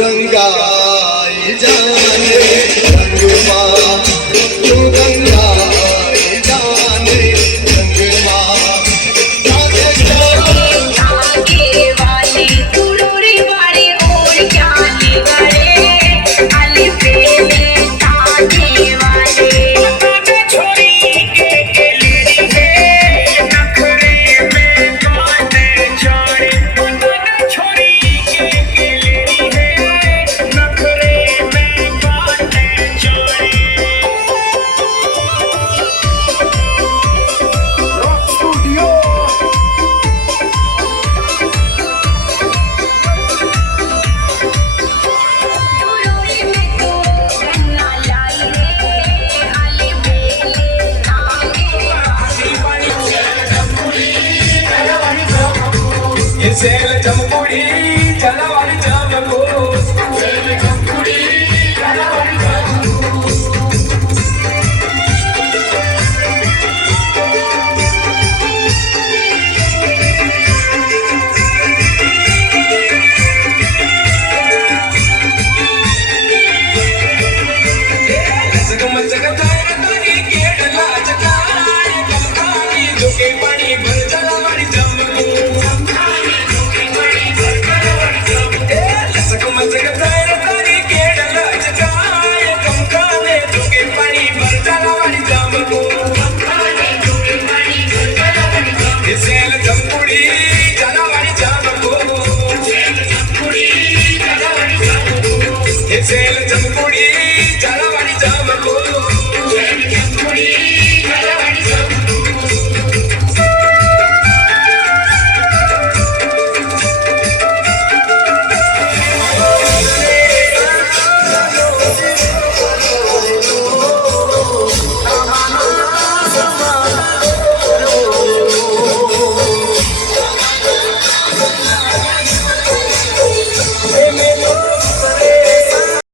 रंगाई जाने रंगमा तू रंगाई जाने रंगमा आगे वाले कुरूरी वाले और जाने वाले अली बेले तागे वाले छोरी के लेडी है नखरे में कांटे छोड़े छोरी के लेडी है नखरे में कांटे छोड़े रॉक स्टूडियो कुरूरी में तो गन्ना लाई रे अली बेले तागे सेल जमकुड़ी चलावारी जमको पानी भर चलावारी जमको